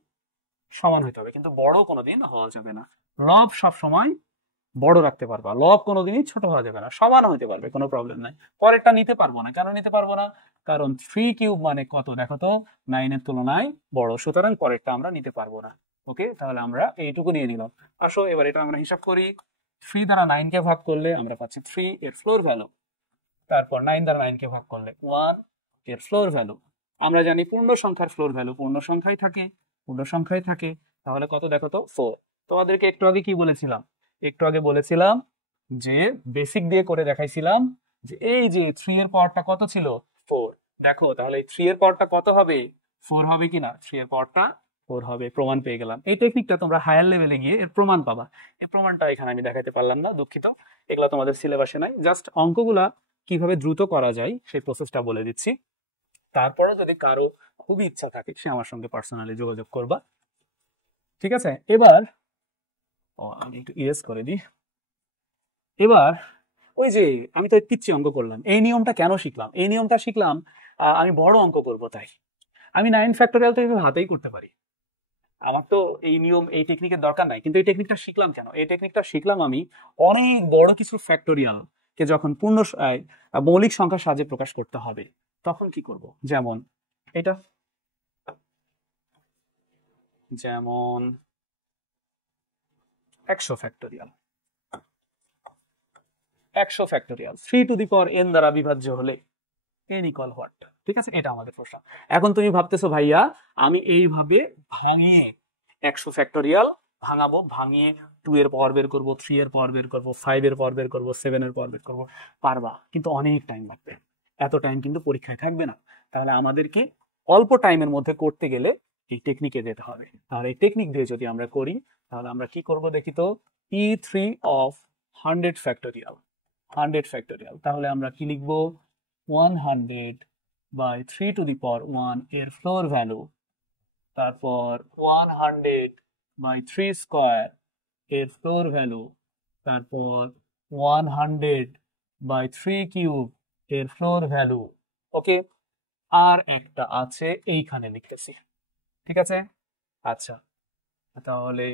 সমান হইতে হবে, কিন্তু বড় কোনোদিন হওয়া যাবে না। লব সব সময় বড় রাখতে পারবা, লব কোনোদিনই ছোট হওয়া যাবে না, সমান হইতে পারবে, কোনো প্রবলেম নাই। পরেরটা নিতে পারবো না, কেন নিতে পারবো না, কারণ 3 কিউব মানে কত দেখো তো, 9 এর তুলনায় বড়, সুতরাং পরেরটা আমরা নিতে পারবো না। ওকে, তাহলে আমরা এইটুকু নিয়ে নিলাম। আসো এবার এটা আমরা হিসাব করি। 3 দ্বারা 9 কে ভাগ করলে আমরা পাচ্ছি 3 এর ফ্লোর ভ্যালু, তারপর 9 দ্বারা 9 কে ভাগ করলে 1 এর ফ্লোর ভ্যালু। আমরা জানি পূর্ণ সংখ্যার ফ্লোর ভ্যালু পূর্ণ সংখ্যায় থাকে, পূর্ণ সংখ্যায় থাকে। তাহলে কত দেখো তো, 4। তোমাদেরকে একটু আগে কি বলেছিলাম, একটু আগে বলেছিলাম যে বেসিক দিয়ে করে দেখাইছিলাম যে এই যে 3 এর পাওয়ারটা কত ছিল, 4। দেখো তাহলে এই 3 এর পাওয়ারটা কত হবে, 4 হবে কিনা, 3 এর পাওয়ারটা 4 হবে, প্রমাণ পেয়ে গেলাম। এই টেকনিকটা তোমরা হায়ার লেভেলে গিয়ে এর প্রমাণ পাবা। এই প্রমাণটা এখানে আমি দেখাতে পারলাম না, দুঃখিত, এগুলা তোমাদের সিলেবাসে নাই। জাস্ট অঙ্কগুলা কিভাবে দ্রুত করা যায় সেই প্রসেসটা বলে দিচ্ছি। তারপরে যদি কারো খুবই ইচ্ছা থাকে সে আমার সঙ্গে পার্সোনালি যোগাযোগ করবা, ঠিক আছে। এবার আমি একটু ইরেজ করে দিই। এবার ওই যে আমি তো পিচ্ছি অঙ্ক করলাম, এই নিয়মটা কেন শিখলাম, এই নিয়মটা শিখলাম আমি বড় অঙ্ক করব তাই। আমি 9 ফ্যাক্টোরিয়াল তো এইভাবে হাতেই করতে পারি, আমার তো এই নিয়ম এই টেকনিকের দরকার নাই। কিন্তু এই টেকনিকটা শিখলাম কেন, এই টেকনিকটা শিখলাম আমি অনেক বড় কিছু ফ্যাক্টোরিয়াল কে যখন মৌলিক সংখ্যার সাহায্যে প্রকাশ করতে হবে তখন কি করব। যেমন এটা, যেমন 100 factorial, 100 factorial 3 to the power n দ্বারা বিভাজ্য হলে n ইকুয়াল হোয়াট, ঠিক আছে। এটা আমাদের প্রশ্ন। এখন তুমি ভাবতেছো ভাইয়া আমি এইভাবে ভাঙিয়ে 100 ফ্যাক্টোরিয়াল ভাঙাবো, ভাঙিয়ে 2 এর পাওয়ার বের করবো, 3 এর পাওয়ার বের করবো, 5 এর পাওয়ার বের করবো, 7 এর পাওয়ার বের করবো, পারবা, কিন্তু অনেক টাইম লাগবে। এত টাইম কিন্তু পরীক্ষায় থাকবে না। তাহলে আমাদেরকে অল্প টাইমের মধ্যে করতে গেলে এই টেকনিকে যেতে হবে। তাহলে এই টেকনিক দিয়ে যদি আমরা করি তাহলে আমরা কি করব দেখি তো, E3 of 100 ফ্যাক্টোরিয়াল, 100 ফ্যাক্টোরিয়াল। তাহলে আমরা কি লিখবো, 100 বাই 3 টু দি পাওয়ার 1 এর ফ্লোর ভ্যালু, তারপর 100 বাই 3 স্কয়ার এর ফ্লোর ভ্যালু, তারপর 100 বাই 3 কিউব এর ফ্লোর ভ্যালু। ওকে, আর একটা আছে এইখানে লিখতেছি, ঠিক আছে। আচ্ছা, তাহলে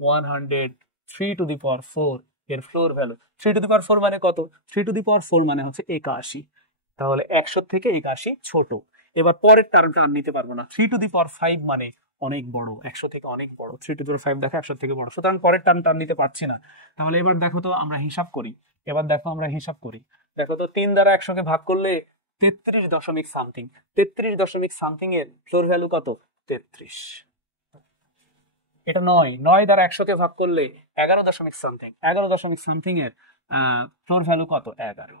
103 টু দি পাওয়ার 4 এর ফ্লোর ভ্যালু। 3 টু দি পাওয়ার 4 মানে কত, 3 টু দি পাওয়ার 4 মানে হচ্ছে 81। তাহলে 100 থেকে 81 ছোট। এবার পরের টার্মটা আর নিতে পারবো না, 3 টু দি পাওয়ার 5 মানে অনেক বড়, 100 থেকে অনেক বড়, 3 টু দি পাওয়ার 5 দেখো 100 থেকে বড়, সুতরাং পরের টার্মটা আর নিতে পারছি না। তাহলে এবার দেখো তো আমরা হিসাব করি, এবার দেখো আমরা হিসাব করি, দেখো তো 3 দ্বারা 100 কে ভাগ করলে 33 দশমিক সামথিং, 33 দশমিক সামথিং এর ফ্লোর ভ্যালু কত, 33। এটা 9 দ্বারা 100 কে ভাগ করলে 11 দশমিক সামথিং, 11 দশমিক সামথিং এর ফ্লোর ভ্যালু কত, 11।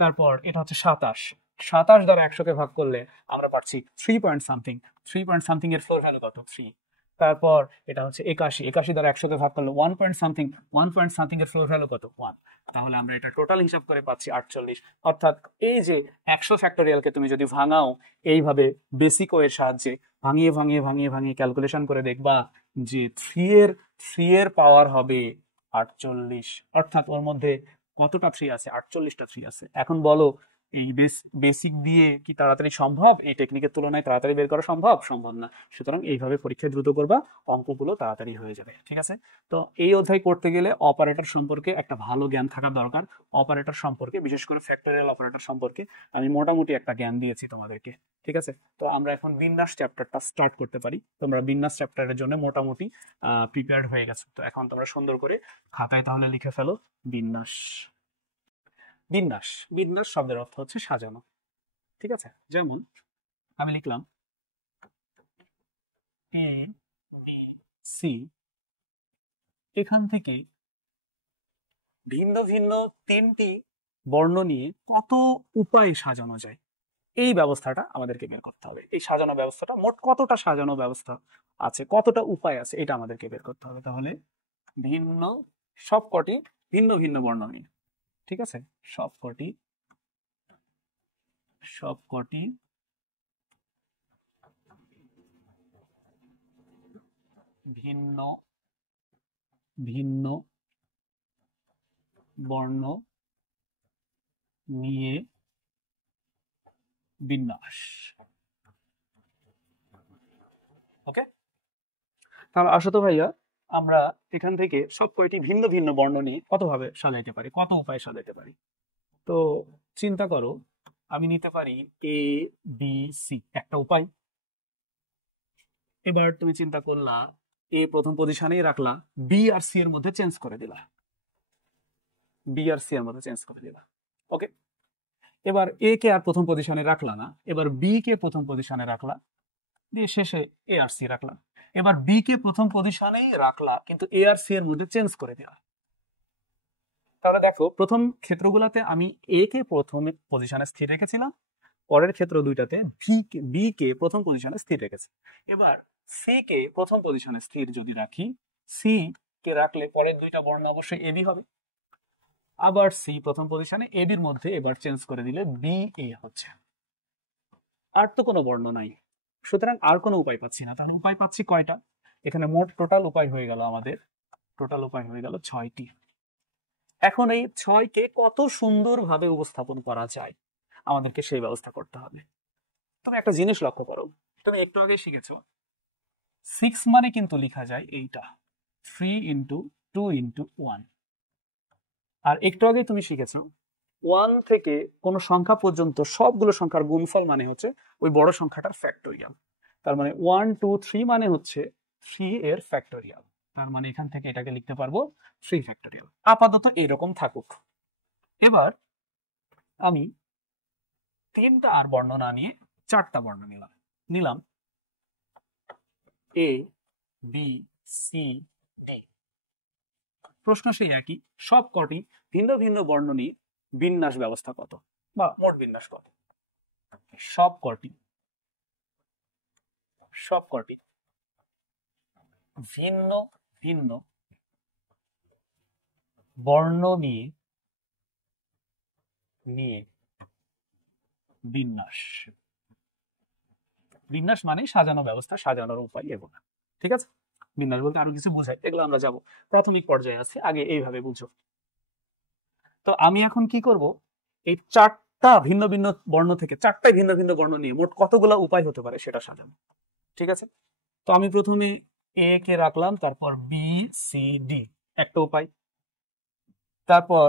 তারপর এটা হচ্ছে 27 দ্বারা 100 কে ভাগ করলে আমরা পাচ্ছি 3 পয়েন্ট সামথিং, 3 পয়েন্ট সামথিং এর ফ্লোর ভ্যালু কত, 3। তারপর এটা হচ্ছে 81 দ্বারা 100 কে ভাগ করলে 1 পয়েন্ট সামথিং, 1 পয়েন্ট সামথিং এর ফ্লোর ভ্যালু কত, 1। তাহলে আমরা এটা টোটাল হিসাব করে পাচ্ছি 48। অর্থাৎ এই যে 100 ফ্যাক্টোরিয়ালকে তুমি যদি ভাঙাও এইভাবে বেসিক ওয়ের সাহায্যে ভাঙিয়ে ভাঙিয়ে ভাঙিয়ে ভাঙিয়ে ক্যালকুলেশন করে দেখবা যে 3 এর পাওয়ার হবে 48, অর্থাৎ ওর মধ্যে কতটা 3 আছে, 48টা 3 আছে। এখন বলো এই বেসিক দিয়ে কি তাড়াতাড়ি সম্ভব, এই টেকনিকের তুলনায় তাড়াতাড়ি বের করা সম্ভব, সম্ভব না। সুতরাং এইভাবে পরীক্ষায় দ্রুত করবা, অঙ্কগুলো তাড়াতাড়ি হয়ে যাবে, ঠিক আছে। তো এই অধ্যায় করতে গেলে অপারেটর সম্পর্কে একটা ভালো জ্ঞান থাকা দরকার। অপারেটর সম্পর্কে, বিশেষ করে ফ্যাক্টোরিয়াল অপারেটর সম্পর্কে আমি মোটামুটি একটা জ্ঞান দিয়েছি তোমাদেরকে, ঠিক আছে। তো আমরা এখন বিন্যাস চ্যাপ্টারটা স্টার্ট করতে পারি। তোমরা বিন্যাস চ্যাপ্টারের জন্য মোটামুটি প্রিপেয়ার্ড হয়ে গেছো। তো এখন তোমরা সুন্দর করে খাতায় তাহলে লিখে ফেলো বিন্যাস। বিন্যাস, বিন্যাস শব্দের অর্থ হচ্ছে সাজানো, ঠিক আছে। যেমন আমি লিখলাম এ বি সি, এখান থেকে ভিন্ন ভিন্ন তিনটি বর্ণ নিয়ে কত উপায় সাজানো যায়, এই ব্যবস্থাটা আমাদেরকে বের করতে হবে। এই সাজানো ব্যবস্থাটা মোট কতটা সাজানো ব্যবস্থা আছে, কতটা উপায় আছে, এটা আমাদেরকে বের করতে হবে। তাহলে ভিন্ন সবকটি ভিন্ন ভিন্ন বর্ণ নিয়ে, ঠিক আছে, সবকটি ভিন্ন ভিন্ন বর্ণ নিয়ে বিন্যাস। ওকে, তাহলে আসো তো ভাইয়া, আমরা এখান থেকে সব কয়টি ভিন্ন ভিন্ন বর্ণ নিয়ে কতভাবে সাজাইতে পারি, কত উপায়ে সাজাইতে পারি। তো চিন্তা করো, আমি নিতে পারি এ বি সি একটা উপায়। এবার তুমি চিন্তা করলা এ প্রথম পজিশনেই রাখলা, বি আর সি এর মধ্যে চেঞ্জ করে দিলা, ওকে। এবার এ কে আর প্রথম পজিশনে রাখলা না, এবার বি কে প্রথম পজিশনে রাখলা, দিয়ে শেষে এ আর সি রাখলা। এবার বি কে প্রথম পজিশনেই রাখলা, কিন্তু এ আর সি এর মধ্যে চেঞ্জ করে দিলা। তাহলে দেখো, প্রথম ক্ষেত্রগুলোতে আমি এ কে প্রথম পজিশনে স্থির রেখেছিলাম, পরের ক্ষেত্র দুইটাতে বি কে প্রথম পজিশনে স্থির রেখেছি। এবার সি কে প্রথম পজিশনে স্থির যদি রাখি, সি কে রাখলে পরের দুইটা বর্ণ অবশ্যই এবি হবে। আবার সি প্রথম পজিশনে, এবির মধ্যে এবার চেঞ্জ করে দিলে বি এ হচ্ছে। আর তো কোনো বর্ণ নাই, সুতরাং আর কোনো উপায় পাচ্ছি না। তাহলে উপায় পাচ্ছি কয়টা? এখানে মোট টোটাল উপায় হয়ে গেল আমাদের, টোটাল উপায় হয়ে গেল 6টি। এখন এই 6কে কত সুন্দরভাবে উপস্থাপন করা যায়, আমাদেরকে সেই ব্যবস্থা করতে হবে। তুমি একটা জিনিস লক্ষ্য করো, তুমি একটু আগে শিখেছো 6 মানে কিন্তু লেখা যায় এইটা 3 ইন্টু 2 ইন্টু 1। আর একটু আগে তুমি শিখেছো 1 থেকে কোন সংখ্যা পর্যন্ত সবগুলো সংখ্যার গুণফল মানে হচ্ছে ওই বড় সংখ্যাটার ফ্যাক্টোরিয়াল। তার মানে 1 2 3 মানে হচ্ছে 3 এর ফ্যাক্টোরিয়াল। তার মানে এখান থেকে এটাকে লিখতে পারবো 3 ফ্যাক্টোরিয়াল। আপাতত এরকম থাকুক। এবার আমি 3টা আর বর্ণ না নিয়ে 4টা বর্ণ নিলাম এ বি সি ডি। প্রশ্ন সেই একই, সব কটি ভিন্ন ভিন্ন বর্ণ নিয়ে বিন্যাস ব্যবস্থা কত, বা মোট বিন্যাস কত। সব কটি ভিন্ন ভিন্ন বর্ণ নিয়ে বিন্যাস। বিন্যাস মানে সাজানো ব্যবস্থা, সাজানোর উপায় এগুলো, ঠিক আছে। বিন্যাস বলতে আরো কিছু বোঝায়, এগুলো আমরা যাব, প্রাথমিক পর্যায়ে আছে, আগে এইভাবে বুঝো। তো আমি এখন কি করব, এই 4টা ভিন্ন ভিন্ন বর্ণ থেকে 4টাই ভিন্ন ভিন্ন বর্ণ নিয়ে মোট কতগুলো উপায় হতে পারে সেটা সাজানো, ঠিক আছে। তো আমি প্রথমে এ কে রাখলাম, তারপর বি সি ডি একটা উপায়, তারপর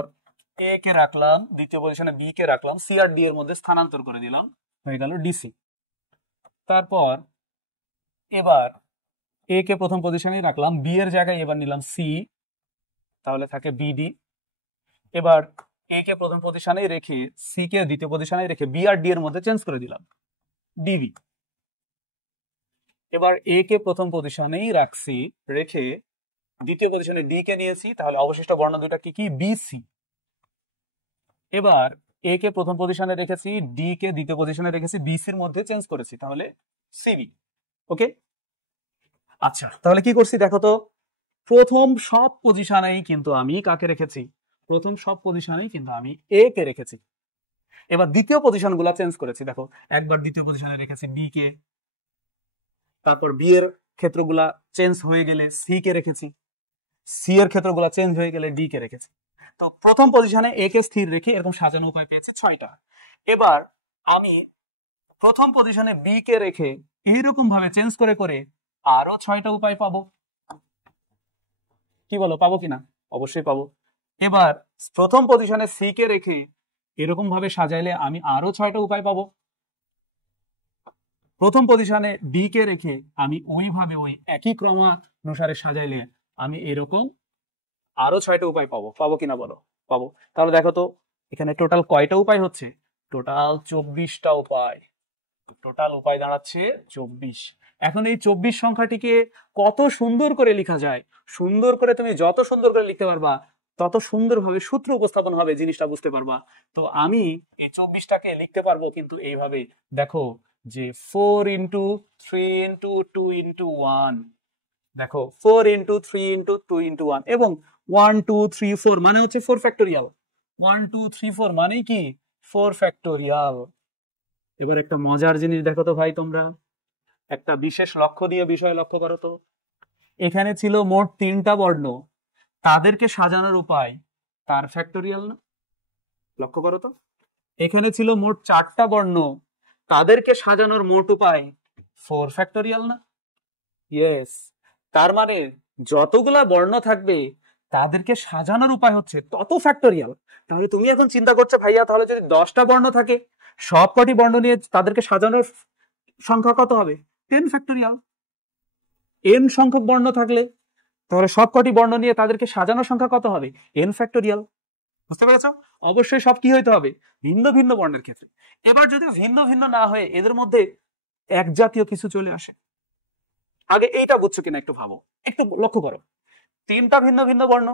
এ কে রাখলাম দ্বিতীয় পজিশনে, বি কে রাখলাম, সি আর ডি এর মধ্যে স্থানান্তর করে দিলাম, হয়ে গেল ডিসি। তারপর এবার এ কে প্রথম পজিশনে রাখলাম, বি এর জায়গায় এবার নিলাম সি, তাহলে থাকে বিডি। এবার এ কে প্রথম পজিশনে রেখে সি কে দ্বিতীয় পজিশনে রেখে বি আর ডি এর মধ্যে চেঞ্জ করে দিলাম, ডিবি। এবার এ কে প্রথম পজিশনেই রাখছি, রেখে দ্বিতীয় পজিশনে ডি কে নিয়েছি, তাহলে অবশিষ্ট বর্ণ দুটা কি কি, বিসি। এবার এ কে প্রথম পজিশনে রেখেছি, ডি কে দ্বিতীয় পজিশনে রেখেছি, বিসির মধ্যে চেঞ্জ করেছি, তাহলে সিবি। ওকে, আচ্ছা, তাহলে কি করছি দেখো তো, প্রথম সব পজিশনেই কিন্তু আমি কাকে রেখেছি, প্রথম সব পজিশনেই কিন্তু আমি এ কে রেখেছি। এবার দ্বিতীয় পজিশন গুলা চেঞ্জ করেছি, দেখো একবার দ্বিতীয় পজিশনে রেখেছি বি কে, তারপর বি এর ক্ষেত্রগুলা চেঞ্জ হয়ে গেলে সি কে রেখেছি, সি এর ক্ষেত্রগুলা চেঞ্জ হয়ে গেলে ডি কে রেখেছি। তো প্রথম পজিশনে এ কে স্থির রেখে এরকম সাজানো উপায় পেয়েছে 6টা। এবার আমি প্রথম পজিশনে বি কে রেখে এইরকম ভাবে চেঞ্জ করে করে আরো 6টা উপায় পাবো। কি বলো, পাবো কিনা? অবশ্যই পাবো। এবার প্রথম পজিশনে সি কে রেখে এরকম ভাবে সাজাইলে আমি আরো 6টা উপায় পাবো। প্রথম পজিশনে ডি কে রেখে আমি ওইভাবে ওই একই ক্রমানুসারে সাজাইলে আমি এরকম আরো 6টা উপায় পাবো কিনা বলো? পাবো। তাহলে দেখো তো এখানে টোটাল কয়টা উপায় হচ্ছে, টোটাল 24টা উপায়, টোটাল উপায় দাঁড়াচ্ছে 24। এখন এই 24 সংখ্যাটিকে কত সুন্দর করে লেখা যায়, সুন্দর করে তুমি যত সুন্দর করে লিখতে পারবা তত সুন্দরভাবে সূত্র উপস্থাপন হবে, জিনিসটা বুঝতে পারবা। তো আমি এই 24টাকে লিখতে পারবো কিন্তু এইভাবে, দেখো যে 4 ইন্টু 3 ইন্টু 2 ইন্টু 1, দেখো 4 ইন্টু 3 ইন্টু 2 ইন্টু 1 এবং 1 2 3 4 মানে হচ্ছে 4 ফ্যাক্টোরিয়াল। 1 2 3 4 মানে কি 4 ফ্যাক্টোরিয়াল। এবার একটা মজার জিনিস দেখো তো ভাই, তোমরা একটা বিশেষ লক্ষ্য দিয়ে বিষয় লক্ষ্য করো তো। এখানে ছিল মোট 3টা বর্ণ, তাদেরকে সাজানোর উপায় তার ফ্যাক্টোরিয়াল না? লক্ষ্য করো তো। এখানে ছিল মোট 4টা বর্ণ, তাদেরকে সাজানোর মোট উপায় 4 ফ্যাক্টোরিয়াল না? ইয়েস। তার মানে যতগুলা বর্ণ থাকবে তাদেরকে সাজানোর উপায় হচ্ছে তত ফ্যাক্টোরিয়াল। তাহলে তুমি এখন চিন্তা করছো ভাইয়া, তাহলে যদি 10টা বর্ণ থাকে, সবকটি বর্ণ নিয়ে তাদেরকে সাজানোর সংখ্যা কত হবে? 10 ফ্যাক্টোরিয়াল। n সংখ্যক বর্ণ থাকলে তাহলে সবকটি বর্ণ নিয়ে তাদেরকে সাজানোর সংখ্যা কত হবে? n factorial. বুঝতে পেরেছো? অবশ্যই সব কি হইতে হবে? ভিন্ন ভিন্ন বর্ণের ক্ষেত্রে। এবার যদি ভিন্ন ভিন্ন না হয়ে এদের মধ্যে এক জাতীয় কিছু চলে আসে, আগে এইটা বুঝছো কিনা একটু ভাবো, একটু লক্ষ্য করো। 3টা ভিন্ন ভিন্ন বর্ণ,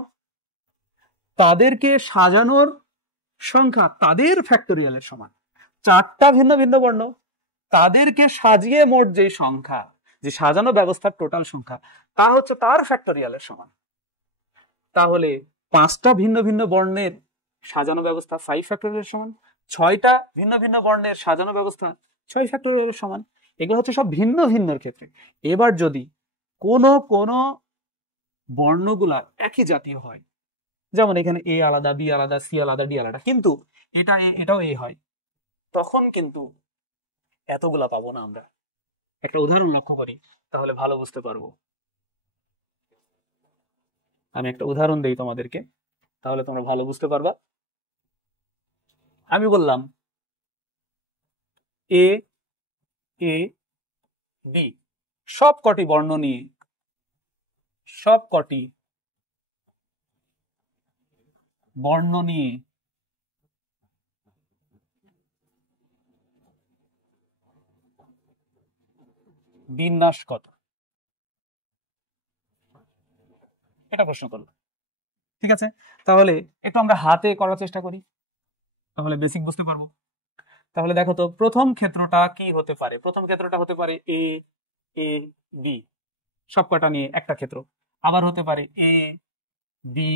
তাদেরকে সাজানোর সংখ্যা তাদের ফ্যাক্টোরিয়ালের সমান। 4টা ভিন্ন ভিন্ন বর্ণ, তাদেরকে সাজিয়ে মোট যে সংখ্যা, যে সাজানো ব্যবস্থার টোটাল সংখ্যা, তা হচ্ছে তার ফ্যাক্টোরিয়ালের সমান। তাহলে 5টা ভিন্ন ভিন্ন বর্ণের সাজানো ব্যবস্থা 5 ফ্যাক্টোরিয়ালের সমান, 6টা ভিন্ন ভিন্ন বর্ণের সাজানো ব্যবস্থা 6 ফ্যাক্টোরিয়ালের সমান। এগুলো হচ্ছে সব ভিন্ন ভিন্নর ক্ষেত্রে। এবার যদি কোনো কোনো বর্ণগুলা একই জাতীয় হয়, যেমন এখানে এ আলাদা, বি আলাদা, সি আলাদা, ডি আলাদা, কিন্তু এটা এটাও এ হয়, তখন কিন্তু এতগুলা পাবো না আমরা। একটা উদাহরণ লক্ষ্য করি তাহলে ভালো বুঝতে পারবো। আমি একটা উদাহরণ দেই তোমাদেরকে, তাহলে তোমরা ভালো বুঝতে পারবা। আমি বললাম এ এ বি, সব কটি বর্ণ নিয়ে বিন্যাস কত? এটা প্রশ্ন করলো। ঠিক আছে, তাহলে একটু আমরা হাতে করার চেষ্টা করি, তাহলে বেসিক বুঝতে পারবো। তাহলে দেখো তো, প্রথম ক্ষেত্রটা কি হতে পারে? প্রথম ক্ষেত্রটা হতে পারে এ এ বি, সবকটা নিয়ে একটা ক্ষেত্র। আবার হতে পারে এ বি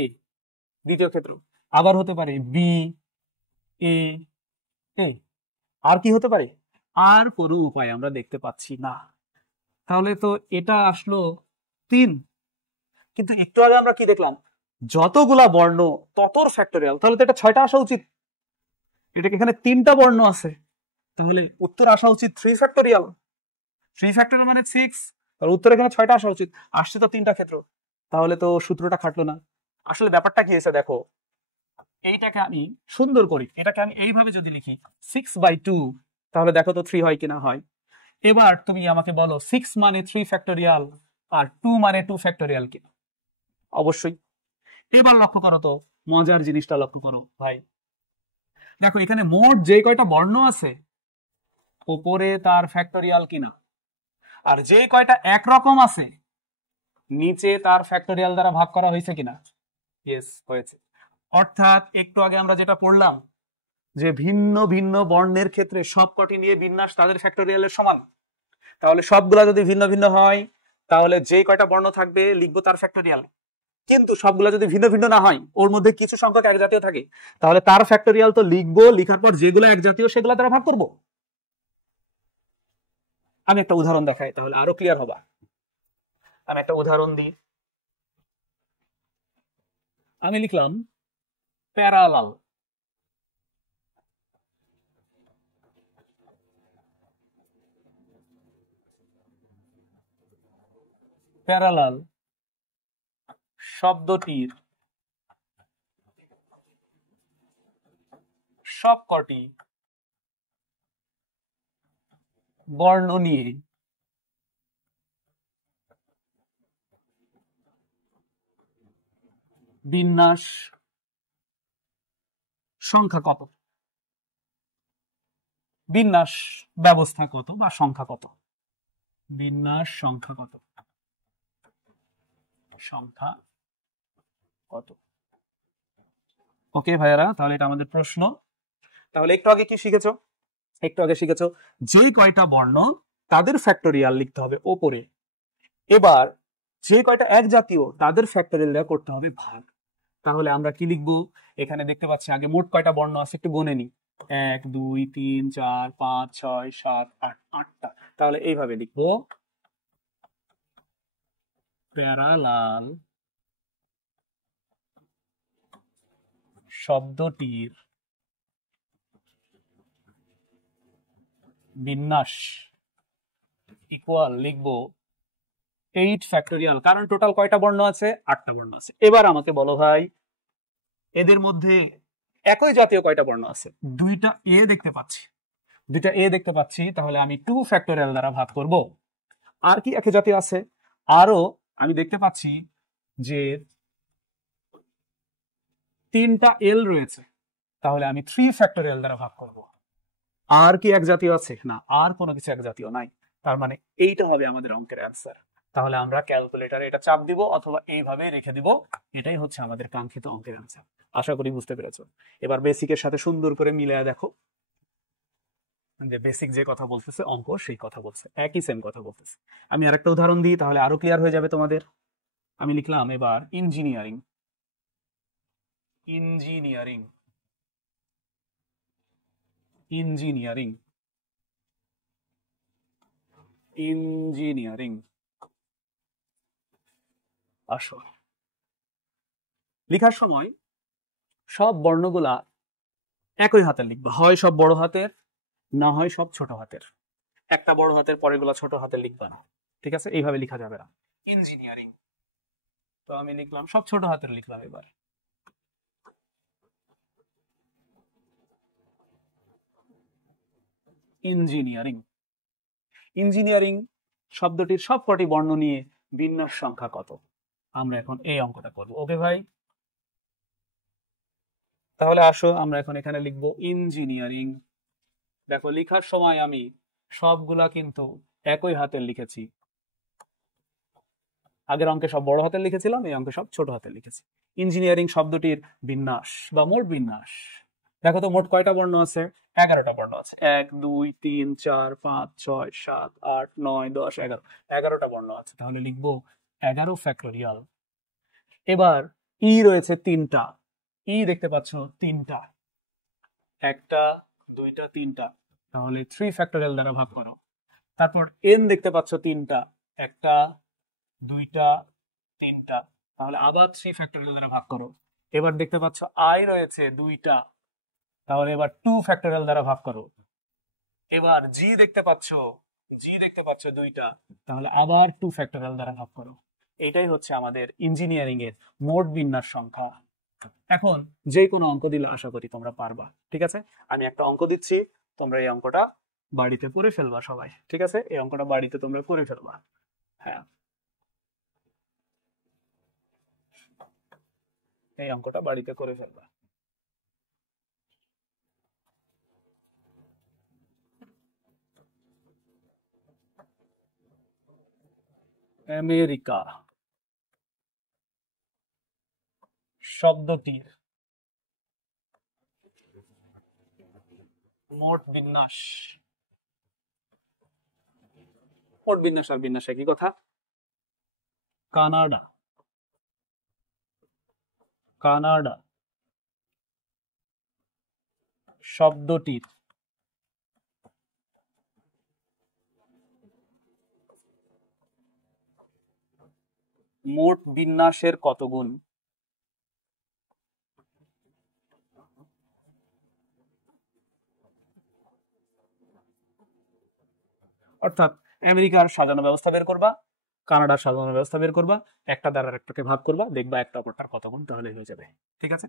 এ, দ্বিতীয় ক্ষেত্র। আবার হতে পারে বি এ এ। আর কি হতে পারে? আর কোনো উপায় আমরা দেখতে পাচ্ছি না। তাহলে তো এটা আসলো 3, কিন্তু একটু আগে আমরা কি দেখলাম? যতগুলা বর্ণ ততর ফ্যাক্টোরিয়াল, তাহলে তো এটা 6টা আসা উচিত। এটা এখানে 3টা বর্ণ আছে, তাহলে উত্তর আসা উচিত 3 ফ্যাক্টোরিয়াল। 3 ফ্যাক্টোরিয়াল মানে 6, আর উত্তর এখানে 6টা আসা উচিত, আসছে তো 3টা ক্ষেত্র। তাহলে তো সূত্রটা খাটলো না। আসলে ব্যাপারটা কি হয়েছে দেখো, এইটাকে আমি সুন্দর করি, এটাকে আমি এইভাবে যদি লিখি 6/2, তাহলে দেখো তো 3 হয় কিনা? হয়। এবার তুমি আমাকে বলো 6 মানে 3 ফ্যাক্টোরিয়াল আর 2 মানে 2 ফ্যাক্টোরিয়াল কিনা? অবশ্যই। এবার লক্ষ্য করো তো, মজার জিনিসটা লক্ষ্য করো ভাই। দেখো এখানে মোট যে কয়টা বর্ণ আছে, উপরে তার ফ্যাক্টোরিয়াল কিনা, আর যে কয়টা একরকম আছে নিচে তার ফ্যাক্টোরিয়াল দ্বারা ভাগ করা হয়েছে কিনা? ইয়েস, হয়েছে। অর্থাৎ একটু আগে আমরা যেটা পড়লাম যে ভিন্ন ভিন্ন বর্ণের ক্ষেত্রে সবকটি নিয়ে বিন্যাস তাদের ফ্যাক্টোরিয়ালের সমান। তাহলে সবগুলা যদি ভিন্ন ভিন্ন হয়, তাহলে যে কয়টা বর্ণ থাকবে লিখবো তার ফ্যাক্টোরিয়াল। কিন্তু সবগুলা যদি ভিন্ন ভিন্ন না হয়, ওর মধ্যে কিছু সংখ্যক এক জাতীয় থাকে, তাহলে তার ফ্যাক্টোরিয়াল তো লিখবো, লিখার পর যেগুলো এক জাতীয় সেগুলো দ্বারা ভাগ করব। আমি একটা উদাহরণ দেখাই তাহলে আরো ক্লিয়ার হবা। আমি একটা উদাহরণ দিই। আমি লিখলাম প্যারালাল। প্যারালাল শব্দটির সবকটি বর্ণ নিয়ে বিন্যাস সংখ্যা কত? বিন্যাস ব্যবস্থা কত বা সংখ্যা কত? বিন্যাস সংখ্যা কত, সংখ্যা কত। ওকে ভাইয়ারা, তাহলে এটা আমাদের প্রশ্ন। তাহলে একটু আগে কি শিখেছো? একটু আগে শিখেছো যে কয়টা বর্ণ তাদের ফ্যাক্টোরিয়াল লিখতে হবে ওপরে, এবার যে কয়টা এক জাতীয় তাদের ফ্যাক্টোরিয়াল দেওয়া করতে হবে ভাগ। তাহলে আমরা কি লিখবো? এখানে দেখতে পাচ্ছি আগে মোট কয়টা বর্ণ আছে একটু গুনে নি, 1 2 3 4 5 6 7 8, 8টা। তাহলে এইভাবে লিখবো, প্যারালাল শব্দটির বিন্যাস ইকুয়াল লিখবো 8 ফ্যাক্টোরিয়াল, কারণ টোটাল কয়টা বর্ণ আছে? 8টা বর্ণ আছে। এবার আমাকে বলো ভাই, এদের মধ্যে একই জাতীয় কয়টা বর্ণ আছে? দুইটা এ দেখতে পাচ্ছি, দুইটা এ দেখতে পাচ্ছি, তাহলে আমি 2 ফ্যাক্টোরিয়াল দ্বারা ভাগ করব। আর কি একই জাতীয় আছে? আরো আমি দেখতে পাচ্ছি যে 3টা এল রয়েছে, তাহলে আমি 3 ফ্যাক্টোরিয়াল দ্বারা ভাগ করব। আর কি এক জাতীয় আছে? না, আর কোনো কিছু এক জাতীয় নাই। তার মানে এইটা হবে আমাদের অঙ্কের অ্যান্সার। তাহলে আমরা ক্যালকুলেটরে এটা চাপ দিব অথবা এইভাবে রেখে দিব, এটাই হচ্ছে আমাদের কাঙ্ক্ষিত অঙ্কের অ্যান্সার। আশা করি বুঝতে পেরেছো। এবার বেসিকের সাথে সুন্দর করে মিলায়া দেখো, যে বেসিক যে কথা বলতেছে অঙ্ক সেই কথা বলছে, একই সেম কথা বলতেছে। আমি আরেকটা উদাহরণ দিই, তাহলে আরো ক্লিয়ার হয়ে যাবে তোমাদের। আমি লিখলাম এবার ইঞ্জিনিয়ারিং, ইঞ্জিনিয়ারিং, ইঞ্জিনিয়ারিং, ইঞ্জিনিয়ারিং। আসো, লেখার সময় সব বর্ণগুলা একই হাতে লিখবা, হয় সব বড় হাতের, না হয় সব ছোট হাতের। একটা বড় হাতের পরেরগুলা ছোট হাতে লিখবা না, ঠিক আছে? এইভাবে লেখা যাবে না। ইঞ্জিনিয়ারিং, তো আমি লিখলাম সব ছোট হাতের লিখলাম। এবার ইঞ্জিনিয়ারিং, ইঞ্জিনিয়ারিং শব্দটির সবকটি বর্ণ নিয়ে বিন্যাস সংখ্যা কত? আমরা এখন এই অঙ্কটা করব। ওকে ভাই, তাহলে আসো আমরা এখন এখানে লিখব ইঞ্জিনিয়ারিং। দেখো লেখার সময় আমি সবগুলা কিন্তু একই হাতের লিখেছি। আগের অঙ্কে সব বড় হাতের লিখেছিলাম, এই অঙ্কে সব ছোট হাতের লিখেছি। ইঞ্জিনিয়ারিং শব্দটির বিন্যাস বা মোট বিন্যাস, দেখো তো মোট কয়টা বর্ণ আছে? 11টা বর্ণ আছে। 1 2 3 4 5 6 7 8 9 10 11, 11টা বর্ণ আছে। তাহলে লিখবো 11 ফ্যাক্টোরিয়াল। এবার ই রয়েছে 3টা, ই দেখতে পাচ্ছ 3টা, একটা দুইটা তিনটা, তাহলে 3 ফ্যাক্টোরিয়াল দ্বারা ভাগ করো। তারপর এন দেখতে পাচ্ছ 3টা, একটা দুইটা তিনটা, তাহলে আবার 3 ফ্যাক্টোরিয়াল দ্বারা ভাগ করো। এবার দেখতে পাচ্ছ আই রয়েছে 2টা, তাহলে এবার 2 ফ্যাক্টোরিয়াল দ্বারা ভাগ করো। এবার জি দেখতে পাচ্ছ, জি দেখতে পাচ্ছ 2টা, তাহলে আবার 2 ফ্যাক্টোরিয়াল দ্বারা ভাগ করো। এটাই হচ্ছে আমাদের ইঞ্জিনিয়ারিং এর মোট বিন্যাস সংখ্যা। এখন যে কোনো অঙ্ক দিলে আশা করি তোমরা পারবা, ঠিক আছে? আমি একটা অঙ্ক দিচ্ছি, তোমরা এই অঙ্কটা বাড়িতে করে ফেলবা সবাই, ঠিক আছে? এই অঙ্কটা বাড়িতে তোমরা করে ফেলবা। হ্যাঁ, এই অঙ্কটা বাড়িতে করে ফেলবা। আমেরিকা শব্দটির মোট বিন্যাস, মোট বিন্যাস আর বিন্যাস একই কথা। কানাডা, কানাডা শব্দটির মোট বিন্যাসের কত গুণ? অর্থাৎ আমেরিকার সাজানো ব্যবস্থা বের করবা, কানাডার সাজানো ব্যবস্থা বের করবা, একটা দ্বারা একটাকে ভাগ করবা, দেখবা একটা অপরটার কত গুণ, তাহলে হয়ে যাবে, ঠিক আছে?